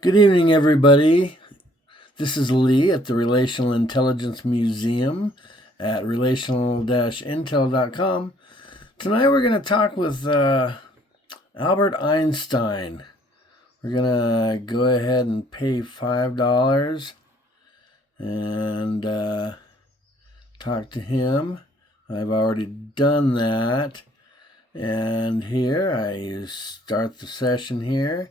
Good evening, everybody. This is Lee at the Relational Intelligence Museum at relational-intel.com. Tonight we're going to talk with Albert Einstein. We're going to go ahead and pay $5 and talk to him. I've already done that. And here I start the session here.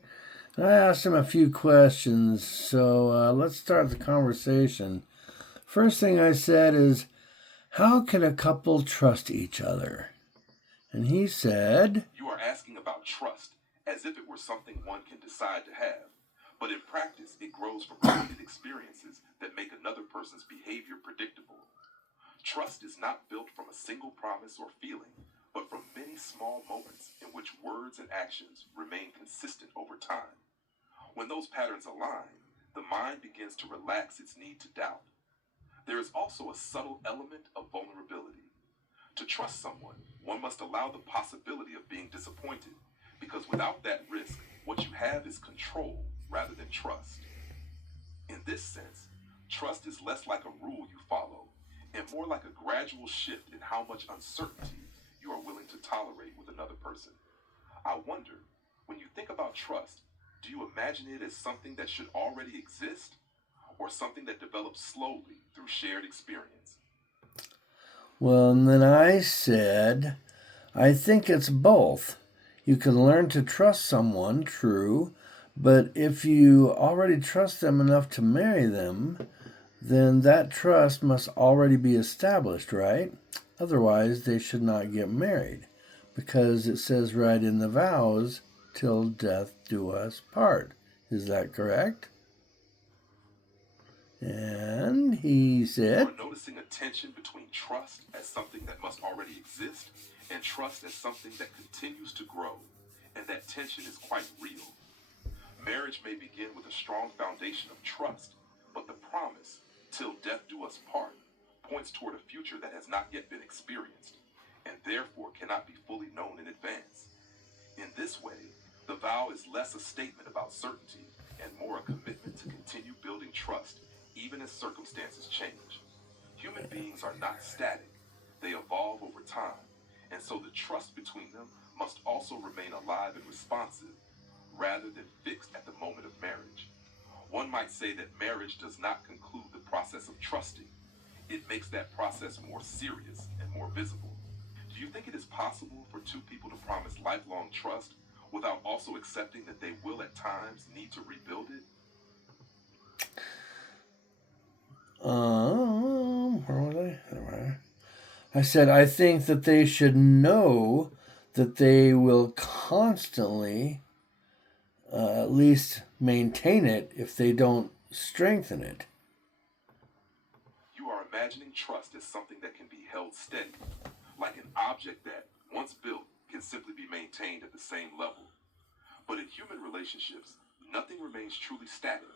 I asked him a few questions, so let's start the conversation. First thing I said is, how can a couple trust each other? And he said, You are asking about trust as if it were something one can decide to have. But in practice, it grows from repeated experiences that make another person's behavior predictable. Trust is not built from a single promise or feeling, but from many small moments in which words and actions remain consistent over time. When those patterns align, the mind begins to relax its need to doubt. There is also a subtle element of vulnerability. To trust someone, one must allow the possibility of being disappointed, because without that risk, what you have is control rather than trust. In this sense, trust is less like a rule you follow and more like a gradual shift in how much uncertainty you are willing to tolerate with another person. I wonder, when you think about trust, do you imagine it as something that should already exist or something that develops slowly through shared experience? well, and then I said, I think it's both. You can learn to trust someone, true, but if you already trust them enough to marry them, then that trust must already be established, right? Otherwise, they should not get married, because it says right in the vows, till death do us part. Is that correct? And he You said, are noticing a tension between trust as something that must already exist and trust as something that continues to grow. And that tension is quite real. Marriage may begin with a strong foundation of trust, but the promise, till death do us part, points toward a future that has not yet been experienced, and therefore cannot be fully known in advance. In this way, the vow is less a statement about certainty and more a commitment to continue building trust, even as circumstances change. Human beings are not static, they evolve over time, and so the trust between them must also remain alive and responsive, rather than fixed at the moment of marriage. One might say that marriage does not conclude the process of trusting, it makes that process more serious and more visible. Do you think it is possible for two people to promise lifelong trust without also accepting that they will at times need to rebuild it? where was I? I said, I think that they should know that they will constantly at least maintain it if they don't strengthen it. You are imagining trust as something that can be held steady, like an object that, once built, can simply be maintained at the same level. But in human relationships, nothing remains truly static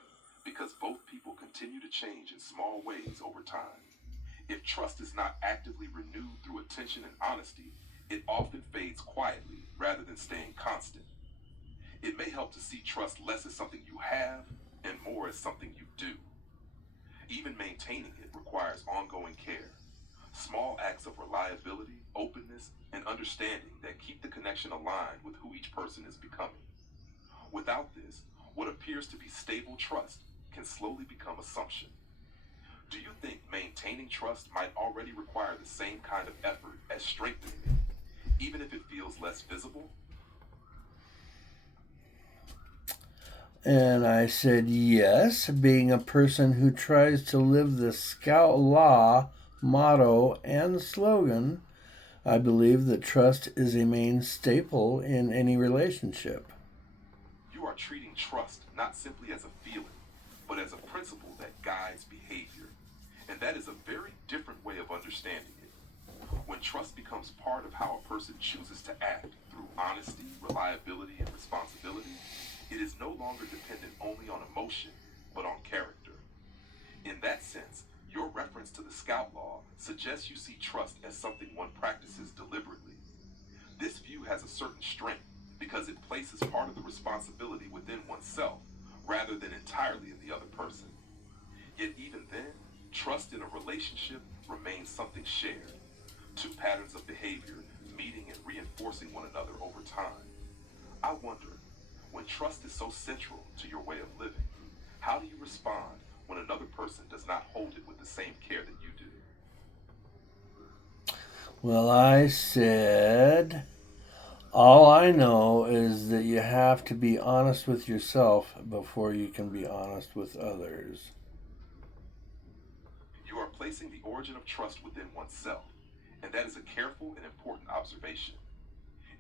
because both people continue to change in small ways over time. If trust is not actively renewed through attention and honesty, it often fades quietly rather than staying constant. It may help to see trust less as something you have and more as something you do. Even maintaining it requires ongoing care. Small acts of reliability, openness, and understanding that keep the connection aligned with who each person is becoming. Without this, what appears to be stable trust can slowly become assumption. Do you think maintaining trust might already require the same kind of effort as strengthening it, even if it feels less visible? And I said, yes, being a person who tries to live the Scout Law motto and slogan, I believe that trust is a main staple in any relationship. You are treating trust not simply as a feeling, but as a principle that guides behavior. And that is a very different way of understanding it. When trust becomes part of how a person chooses to act through honesty, reliability, and responsibility, it is no longer dependent only on emotion, but on character. In that sense, your reference to the Scout Law suggests you see trust as something one practices deliberately. This view has a certain strength because it places part of the responsibility within oneself rather than entirely in the other person. Yet even then, trust in a relationship remains something shared. Two patterns of behavior meeting and reinforcing one another over time. I wonder, when trust is so central to your way of living, how do you respond when another person does not hold it with the same care that you do? Well, I said, all I know is that you have to be honest with yourself before you can be honest with others. You are placing the origin of trust within oneself, and that is a careful and important observation.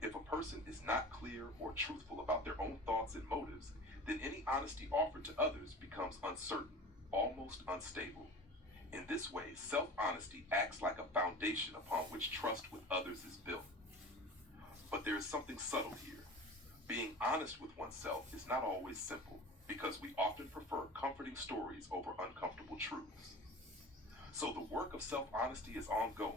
If a person is not clear or truthful about their own thoughts and motives, then any honesty offered to others becomes uncertain, almost unstable. In this way, self-honesty acts like a foundation upon which trust with others is built. But there is something subtle here. Being honest with oneself is not always simple, because we often prefer comforting stories over uncomfortable truths. So the work of self-honesty is ongoing,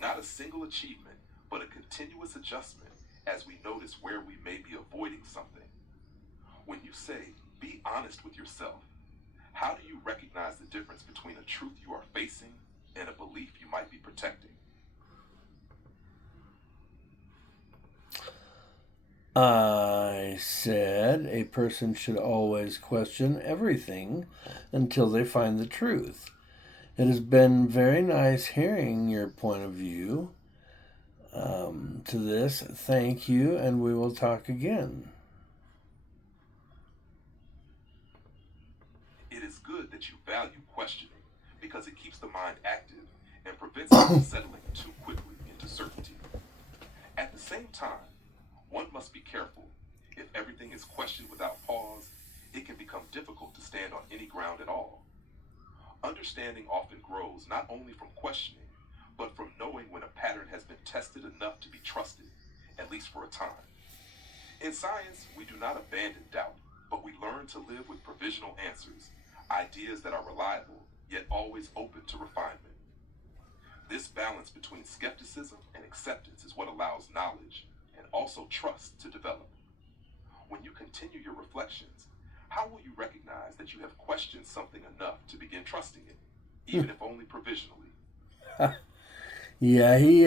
not a single achievement, but a continuous adjustment as we notice where we may be avoiding something. When you say, be honest with yourself, how do you recognize the difference between a truth you are facing and a belief you might be protecting? I said a person should always question everything until they find the truth. It has been very nice hearing your point of view to this. Thank you, and we will talk again. It is good that you value questioning because it keeps the mind active and prevents it from settling too quickly into certainty. At the same time, one must be careful. If everything is questioned without pause, it can become difficult to stand on any ground at all. Understanding often grows not only from questioning, but from knowing when a pattern has been tested enough to be trusted, at least for a time. In science, we do not abandon doubt, but we learn to live with provisional answers, ideas that are reliable, yet always open to refinement. This balance between skepticism and acceptance is what allows knowledge and also trust to develop. When you continue your reflections, how will you recognize that you have questioned something enough to begin trusting it, even if only provisionally? Yeah, he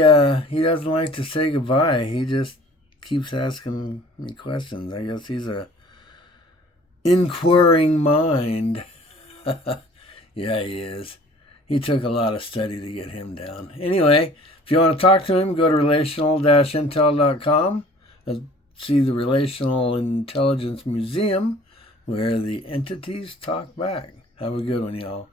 doesn't like to say goodbye. He just keeps asking me questions. I guess he's a inquiring mind. Yeah, he is. He took a lot of study to get him down. Anyway, if you want to talk to him, go to relational-intel.com and see the Relational Intelligence Museum where the entities talk back. Have a good one, y'all.